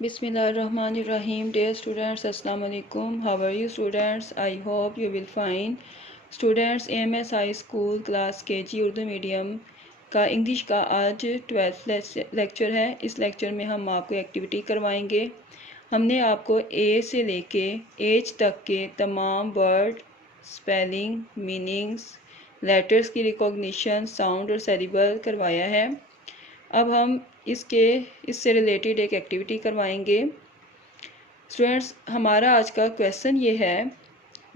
Bismillahirrahmanirrahim. Dear students, Assalamu alaikum. How are you students? I hope you will fine. Students, AMS High School class KG Urdu medium का English का आज 12th lecture है। इस lecture में हम आपको activity करवाएंगे। हमने आपको ए से लेके एच तक के तमाम वर्ड, स्पेलिंग, मीनिंग्स, लेटर्स की रिकॉग्निशन, साउंड और सेरिबल करवाया है। अब हम इससे रिलेटेड एक एक्टिविटी करवाएंगे। स्टूडेंट्स, हमारा आज का क्वेश्चन ये है,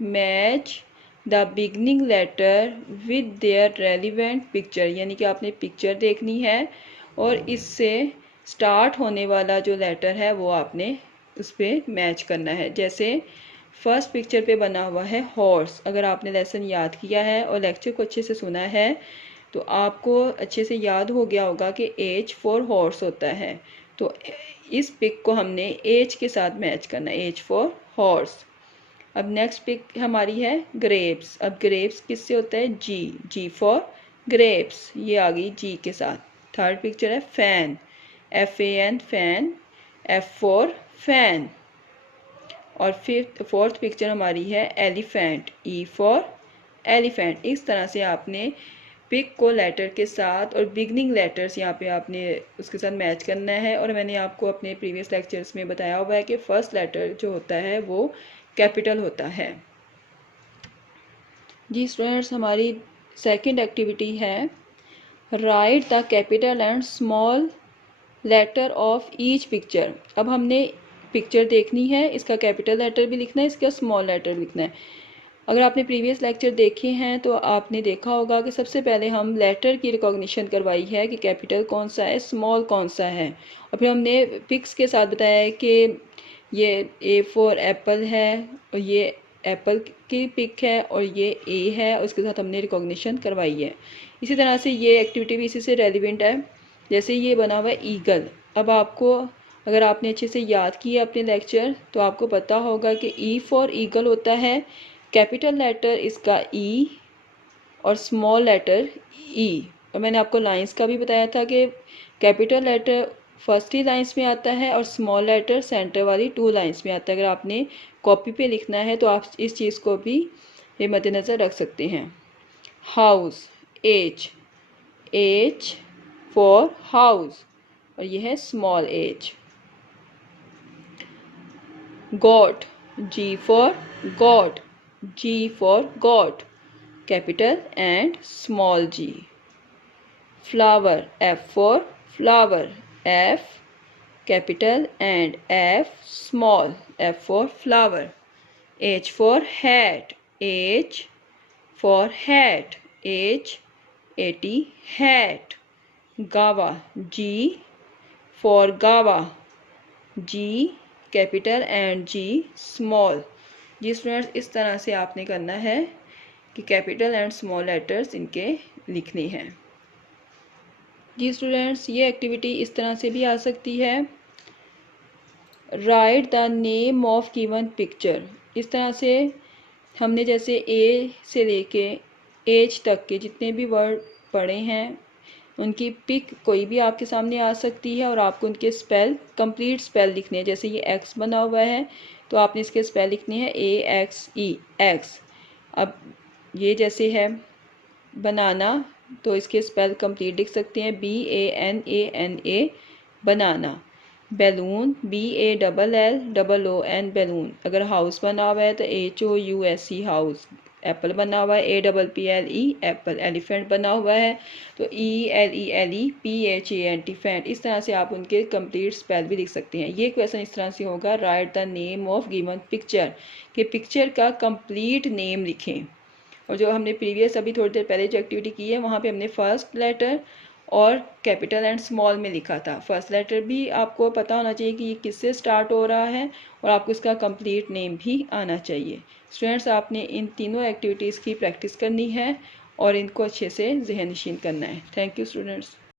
match the beginning letter with their relevant picture, यानी कि आपने पिक्चर देखनी है और इससे स्टार्ट होने वाला जो लेटर है वो आपने उस पर मैच करना है। जैसे फर्स्ट पिक्चर पे बना हुआ है हॉर्स। अगर आपने लेसन याद किया है और लेक्चर को अच्छे से सुना है तो आपको अच्छे से याद हो गया होगा कि एच फॉर हॉर्स होता है। तो इस पिक को हमने एच के साथ मैच करना है, एच फॉर हॉर्स। अब नेक्स्ट पिक हमारी है ग्रेप्स। अब ग्रेप्स किससे होता है? जी, जी फॉर ग्रेप्स, ये आ गई जी के साथ। थर्ड पिक्चर है fan, FAN fan, F for fan. और फोर्थ पिक्चर हमारी है एलिफेंट, E फॉर एलिफेंट। इस तरह से आपने पिक को लेटर के साथ और बिगनिंग लेटर्स यहाँ पे आपने उसके साथ मैच करना है। और मैंने आपको अपने प्रीवियस लेक्चर्स में बताया हुआ है कि फर्स्ट लेटर जो होता है वो कैपिटल होता है। जी स्टूडेंट्स, हमारी सेकंड एक्टिविटी है, write the capital and small letter of each picture. अब हमने पिक्चर देखनी है, इसका कैपिटल लेटर भी लिखना है, इसका स्मॉल लेटर भी लिखना है। अगर आपने प्रीवियस लेक्चर देखे हैं तो आपने देखा होगा कि सबसे पहले हम लेटर की रिकॉग्निशन करवाई है कि कैपिटल कौन सा है, स्मॉल कौन सा है। और फिर हमने पिक्स के साथ बताया है कि ये ए फॉर एप्पल है और ये एप्पल की पिक है और ये ए है, और उसके साथ हमने रिकॉग्निशन करवाई है। इसी तरह से ये एक्टिविटी भी इसी से रेलिवेंट है। जैसे ये बना हुआ है ईगल। अब आपको, अगर आपने अच्छे से याद किया अपने लेक्चर, तो आपको पता होगा कि ई फॉर ईगल होता है, कैपिटल लेटर इसका ई और स्मॉल लेटर ई। और मैंने आपको लाइंस का भी बताया था कि कैपिटल लेटर फर्स्ट ही लाइंस में आता है और स्मॉल लेटर सेंटर वाली 2 लाइंस में आता है। अगर आपने कॉपी पे लिखना है तो आप इस चीज़ को भी मद्देनज़र रख सकते हैं। House, H, H for house और यह है small H. Goat, G for goat, G for goat, capital and small g. Flower, F for flower, F capital and F small, F for flower. H for hat, H for hat, H AT hat. Gava, G for Gava, G capital and G small. जी students, इस तरह से आपने करना है कि capital and small letters इनके लिखने हैं। जी स्टूडेंट्स, ये एक्टिविटी इस तरह से भी आ सकती है, write the name of given picture. इस तरह से हमने जैसे ए से लेके एच तक के जितने भी वर्ड पढ़े हैं उनकी पिक कोई भी आपके सामने आ सकती है और आपको उनके स्पेल, कंप्लीट स्पेल लिखने हैं। जैसे ये एक्स बना हुआ है तो आपने इसके स्पेल लिखने हैं AXE, एक्स। अब ये जैसे है बनाना तो इसके स्पेल कंप्लीट लिख सकते हैं BANANA, banana. Balloon, BALLON, balloon. अगर हाउस बना हुआ है तो HOUSE, हाउस। एप्पल बना हुआ है APPLE, एप्पल। एलिफेंट बना हुआ है तो ELELEPHANT, फैंट। इस तरह से आप उनके कंप्लीट स्पेल भी लिख सकते हैं। ये क्वेश्चन इस तरह से होगा, right the name of given picture, कि पिक्चर का कंप्लीट नेम लिखें। और जो हमने प्रीवियस अभी थोड़ी देर पहले जो एक्टिविटी की है वहाँ पे हमने फर्स्ट लेटर और कैपिटल एंड स्मॉल में लिखा था। फर्स्ट लेटर भी आपको पता होना चाहिए कि ये किससे स्टार्ट हो रहा है और आपको इसका कंप्लीट नेम भी आना चाहिए। स्टूडेंट्स, आपने इन तीनों एक्टिविटीज़ की प्रैक्टिस करनी है और इनको अच्छे से ज़हन नशीन करना है। Thank you students.